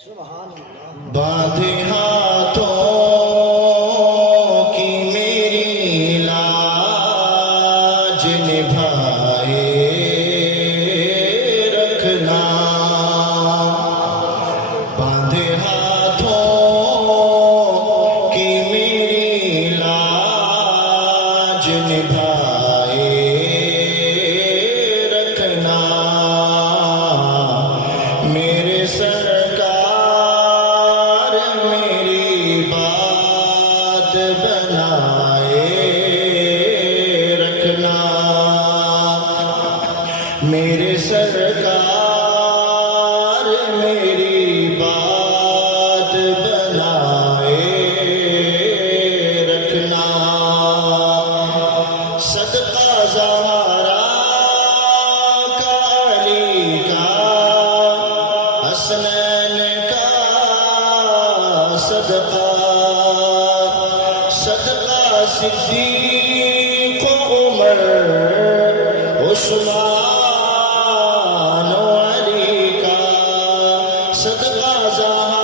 बांधे हाथों की मेरी लाज निभाए रखना। बांधे हाथों की मेरी लाज निभाए रखना। मेरे सरकार मेरी बात बनाए रखना। मेरे सरकार मेरी बात बनाए रखना। सदका ज़हरा का अली का हसनैन का सदका। सदका सिद्दीक़ उमर उस्मान अली का। सदका ज़हरा